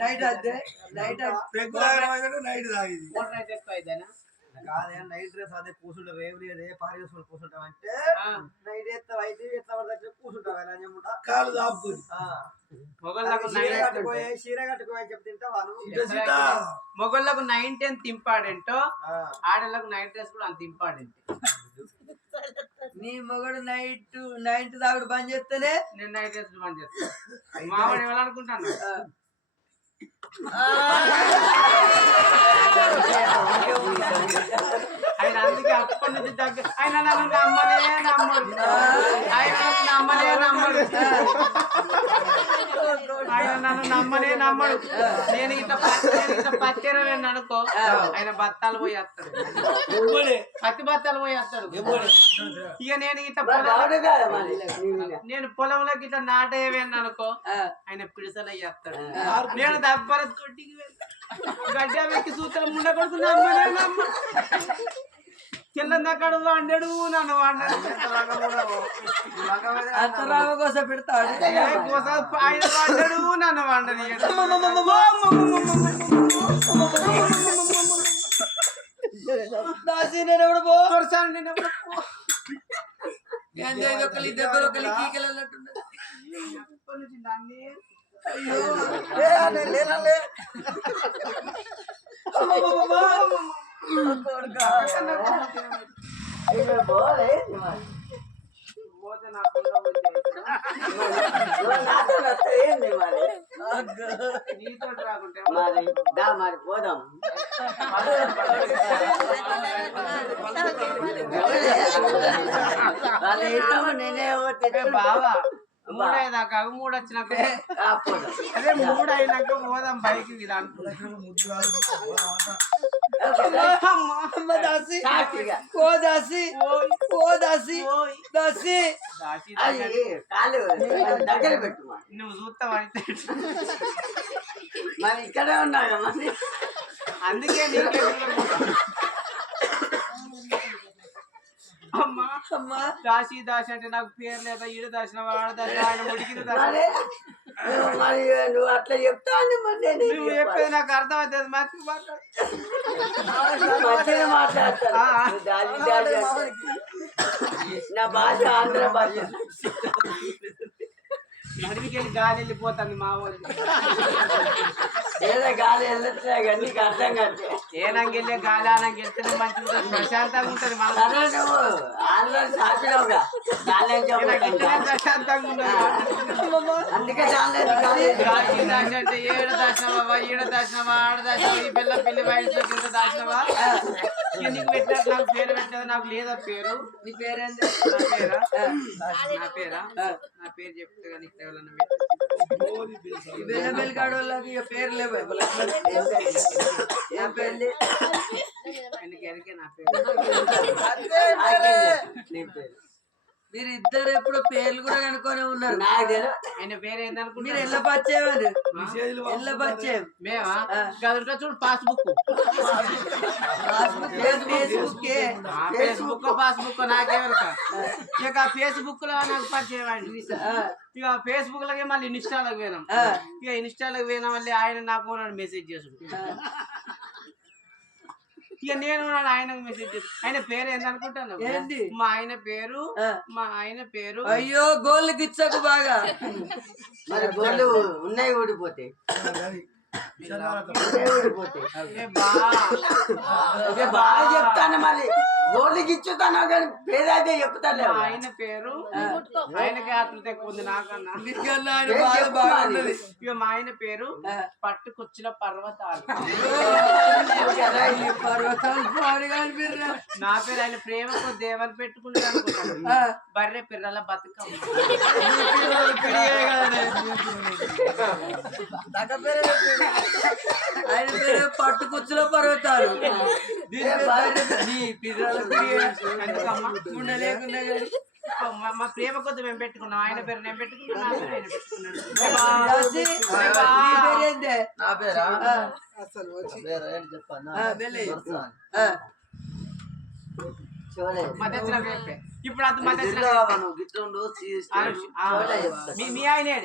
night అదే night night తాగింది కాదే నైట్ డ్రెస్ అదే కూర్చుంటావు రేవు లేదే పారి వేసుకొని కూర్చుంటావు అంటే నైట్ ఎత్తావు అయితే ఎట్లా పడితే కూర్చుంటావు అని చెప్పుకుంటా కాలు దాపుకొని చీర కట్టుకోని చెప్తే తింటావాను మొగళ్ళకు 9-10 ఇంపార్టెంట్ ఆడలకు నైట్ డ్రెస్ కూడా అంత ఇంపార్టెంట్ నీ మొగడు నైట్ తాగుడు బంద్ చేస్తేనే నేను నైట్ డ్రెస్ బంద్ చేస్తాను మావాడు ఎవరనుకుంటాను ఆయన అందుకే అప్పటి నుంచి దగ్గర ఆయన నన్ను నమ్మడే నమ్మడు ఆయన నన్ను నమ్మనే నమ్మడు నేను ఇంత పచ్చేరలేను అనుకో ఆయన బత్తాలు పోయి వస్తాడు పత్తి బత్తాలు పోయి వస్తాడు ఇక నేను నేను పొలంలోకి ఇట్లా నాటేవేను అనుకో ఆయన పిడిసలు అయ్యేస్తాడు నేను దబ్బర తొట్టికి గడ్డ వెక్కి సూత్రం ఉండకూడదు నమ్మనే నమ్మ కింద వండాడు నన్ను అంతరామ కోసం పెడతాడు ఆయన వండాడు నన్ను వండని దగ్గర ఒకరి కీకెళ్ళినట్టుండే మరి పోదాం నేనే బావా మూడైదాకా మూడు వచ్చినాక అదే మూడు అయినాక పోదాం బైక్ మీద దగ్గర పెట్టు నువ్వు చూస్తావా మరి ఇక్కడే ఉన్నాడు మరి అందుకే అమ్మా దాసి దాసి అంటే నాకు పేరు లేదా ఈడు దాసిన వాడ దాసిన ఆయన ముడికిన నువ్వు అట్లా చెప్తాను నువ్వు చెప్పేది నాకు అర్థం అవుతుంది మంచిగా మాట్లాడతాను నా భాష ఆంధ్ర భాష నడివికి వెళ్ళి గాలి వెళ్ళిపోతుంది మా వాళ్ళు ఏదో గాలి వెళ్ళట్లే కానీ నీకు అర్థం కాదు ఏనంగి వెళ్ళే గాలి ఆనంగి వెళ్తేనే మంచిగా ప్రశాంతంగా ఉంటుంది ప్రశాంతంగా ఉంటుంది అందుకే దాచి అంటే ఏడు దాచినవా ఈడ దాచినవా ఆడ దాచినవా ఈ పిల్ల పిల్లి వయసు కింద దాచినవా నీకు పెట్టినట్టు నాకు పేరు పెట్టేది నాకు లేదా పేరు నీ పేరేంది నా పేరు చెప్తే నీకు బెల్లబెల్లికాడ వాళ్ళకి ఇక పేరు లేవు ఏం పేర్లు నా పేరు మీరు ఇద్దరు ఎప్పుడు పేర్లు కూడా కనుక్కొని ఉన్నారు ఆయన పేరు ఏందనుకుంటే మీరు ఎల్ల పచ్చేవారు ఎల్ల పచ్చే మేమా గదుంటా చూడు పాస్బుక్ ఫేస్బుక్ పాస్బుక్ నాకేమనుక ఇక ఫేస్బుక్ లో నాకు పరిచయం ఇక ఫేస్బుక్ లకి మళ్ళీ ఇన్స్టాలకు పోయినాం ఇక ఇన్స్టాలకు పోయినా మళ్ళీ ఆయన నాకు మెసేజ్ చేసుడు ఇక నేను ఆయనకు మెసేజ్ చేసి ఆయన పేరు ఏందనుకుంటాను మా ఆయన పేరు అయ్యో గోళ్ళు గిచ్చకు బాగా మరి గోళ్ళు ఉన్నాయి ఊడిపోతాయి బాగా చెప్తాను మరి గోళ్ళకి ఇచ్చుతాను కానీ పేరైతే చెప్తాను ఆయన పేరు ఆయనకి ఆత్మత ఎక్కువ ఉంది నాకన్నా ఇక మా ఆయన పేరు పట్టుకొచ్చిన పర్వతాలు నా పేరు ఆయన ప్రేమకు దేవని పెట్టుకున్నాడు అనుకుంటాను బర్రె పిర్రల బతుకమ్మ ఆయన పేరు పట్టుకొచ్చిన పర్వతాలు మా ప్రేమ కొద్ది మేము పెట్టుకున్నాం ఆయన పేరు నేను పెట్టుకున్నాను మధ్యలో చెప్పే ఇప్పుడు అంత మధ్యలో నువ్వు గిట్లుండు మీ ఆయనే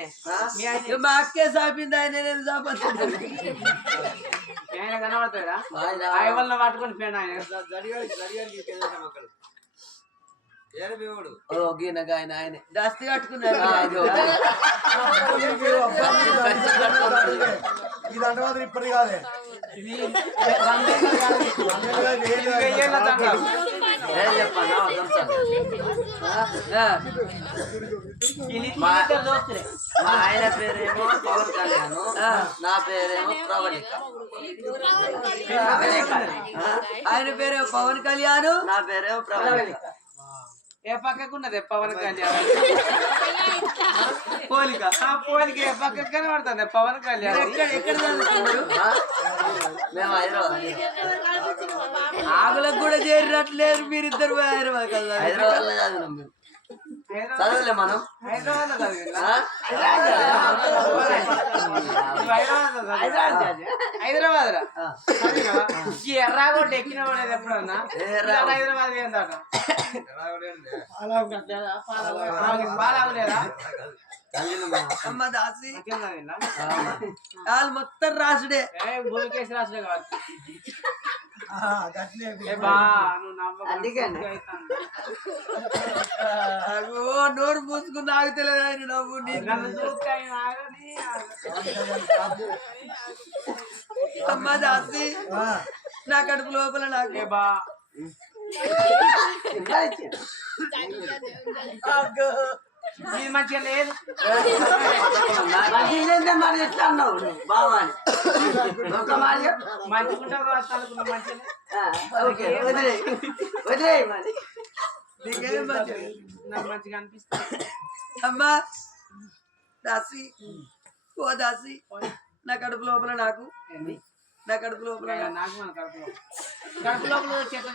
మీ ఆయన మా అక్కే సాపింది ఆయన నేను సాపత్తాను ఆయన కనబడతాడా ఆయన పట్టుకొని పోయిన ఆయన ఆయన ఆయనే దస్తి కట్టుకున్నాడు ఇది అంటే మాత్రం ఇప్పటిది కాదే ఇది మా ఆయన పేరేమో పవన్ కళ్యాణ్ నా పేరేమో ప్రవళిక ఆయన పేరేమో పవన్ కళ్యాణ్ నా పేరేమో ప్రవళిక ఏ పక్కకున్నది పవన్ కళ్యాణ్ పోలిక పోలిక ఏ పక్క కనబడుతుంది పవన్ కళ్యాణ్ ఎక్కడ చదువుతున్నారు మేము ఆగులకు కూడా చేరినట్లేరు మీరిద్దరు హైదరాబాద్ లో చదివినాం మేము చదవలే మనం హైదరాబాద్ రా ఈ ఎర్రాగొడ్డ ఎక్కిన పడేది ఎప్పుడన్నా హైదరాబాద్ ఏందాక పాలాగులేరా అమ్మ దాసి వాళ్ళు మొత్తం రాసుడే భూమికేసి రాసుడే కాబట్టి నోరు పూసుకుని ఆగుతలేదు ఆయన నవ్వు అమ్మ దాసి నా కడుపు లోపల నాకు ఇది మంచిగా లేదు మరి ఎట్లా అన్నావు బావాని మంచిగా వదిలే మరి నీకేం నాకు మంచిగా అనిపిస్తుంది అమ్మా దాసి ఓ దాసి నా కడుపు లోపల నాకు నా కడుపు లోపల నాకు మన కడుపు లోపల చెట్ల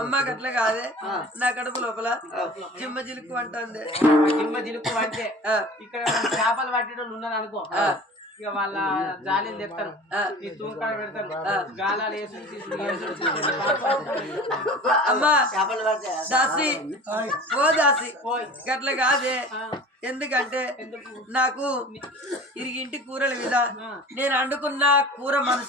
అమ్మ అట్లా కాదే నా కడుపు లోపల జిమ్మ జిలుకు అంటుంది జిమ్మ జిలుకు అంటే ఇక్కడ చేపలు పట్టేటోళ్ళు ఉన్నారు అనుకో ఇక వాళ్ళ జాలీలు తెస్తారు ఈ తూకాడ పెడతారు గాలాలు వేసి అమ్మా దాసి ఓ దాసి గట్ల కాదే ఎందుకంటే నాకు ఇరిగింటి కూరల మీద నేను వండుకున్న కూర మనసు